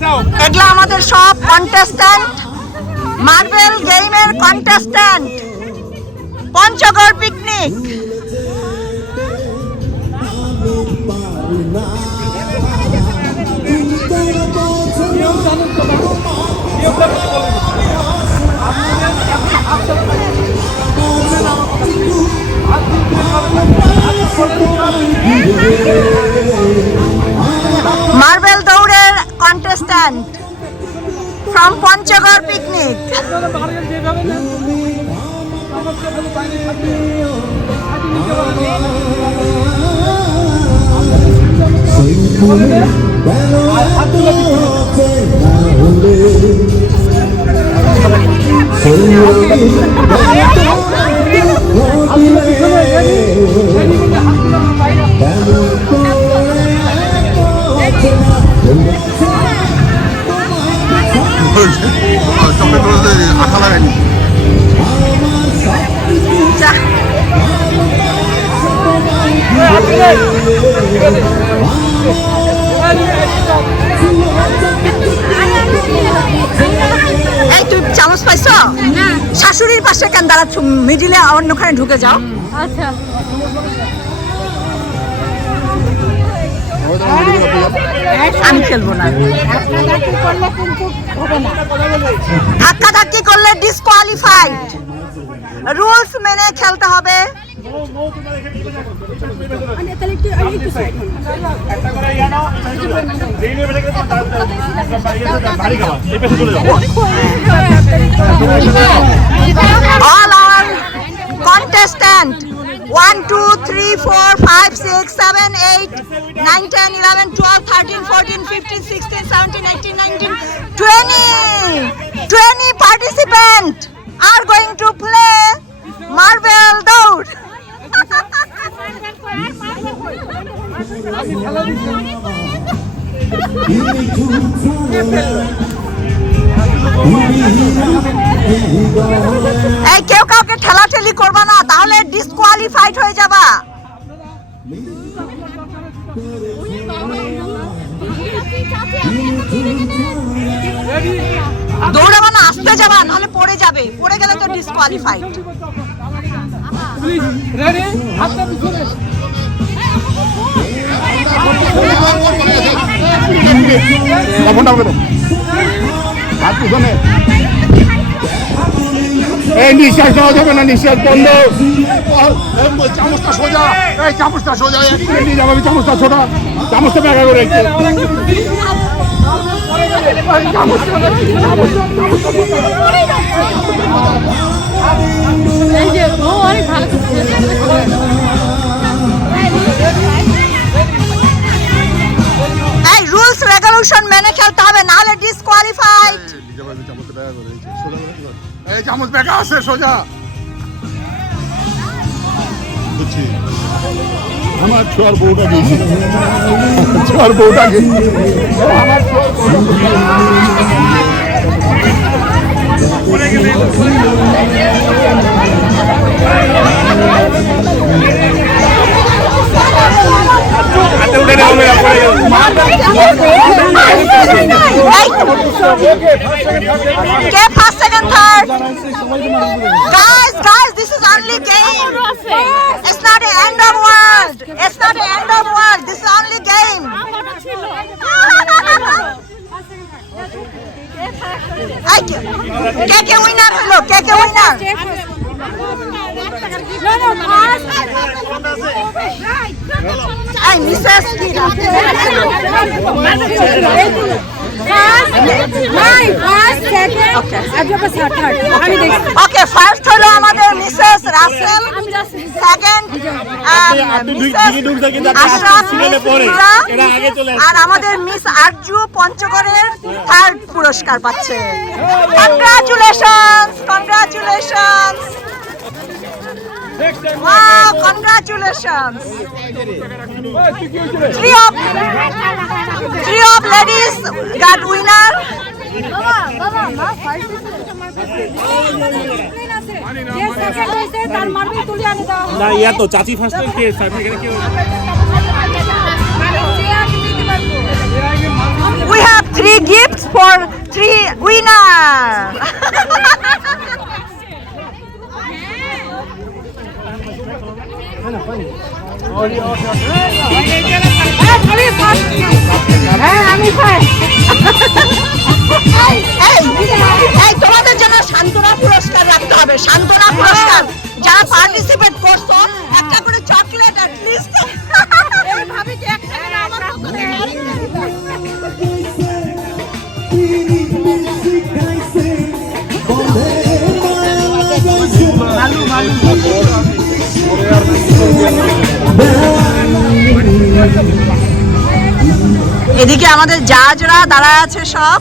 এগুলা আমাদের সব কন্টেস্ট্যান্ট, মার্বেল গেমের কন্টেস্ট্যান্ট, পঞ্চগড় পিকনিক। মার্বেল দৌড়ের কন্টেস্ট্যান্ট ফ্রম পঞ্চগড় পিকনিক। আঠা লাগাইনি। এই তুই চামচ পাইছো? শাশুড়ির পাশে কেন দাঁড়াচ্ছ? মিডিলে অন্যখানে ঢুকে যাও। আচ্ছা আমি খেলবো না। ধাক্কা ধাক্কি করলে ডিসকোয়ালিফাইড। রুলস মেনে খেলতে হবে। All our contestant 1 2 3 4 5 6 7 8 9 10 11 12 13 14 15 16 17 18 19 20 participants are going to play marble daud. এই কেউ কাউকে ঠেলাঠেলি করবা না, তাহলে ডিসকোয়ালিফাইড হয়ে যাবা। দৌড়াবা না, আসতে যাবা, নাহলে পড়ে যাবে। পড়ে গেলে তো ডিসকোয়ালিফাইড। এই নিঃশ্বাস নেওয়া যাবে না, নিঃশ্বাস বন্ধ। চামচটা সোজা, এই চামচটা সোজা নিয়ে যাবো। আমি চামচটা ছোটা, চামচটা ব্যাগা করে এই রুলস রেগুলেশন মেনে খেলতে হবে, নাহলে ডিসকোয়ালিফাইড। এই চামচ ব্যাগা আছে সোজা। বুঝছি, আমার ছোয়ার বউটা গেছে, ছোয়ার বউটা গেছে, আমার কে first second third? guys this is only game. It's not the end of world. It's not the end of world. This is only game. এই কে উইনার হলো? কে উইনার? এই মিসেস কি ওকে, ফার্স্ট হলো আমাদের মিসেস রাসেল, সেকেন্ড আর আমাদের মিস আরজু পঞ্চগড়ের third পুরস্কার পাচ্ছে। Congratulations, congratulations, wow, congratulations. Three of ladies got winner. না ইয়া তো চাচি ফার্স্ট কে সার্টিফিকেট কি We have 3 gifts. এই তোমাদের জন্য সান্ত্বনা পুরস্কার রাখতে হবে, সান্ত্বনা পুরস্কার। যারা পার্টিসিপেট করছো একটা করে চকলেট অ্যাট লিস্ট। এইভাবে কি একটা করে আমার পক্ষে এদিকে আমাদের জাহাজরা দাঁড়ায় আছে সব।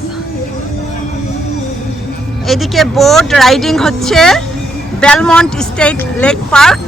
এদিকে বোট রাইডিং হচ্ছে বেলমন্ট স্টেট লেক পার্ক।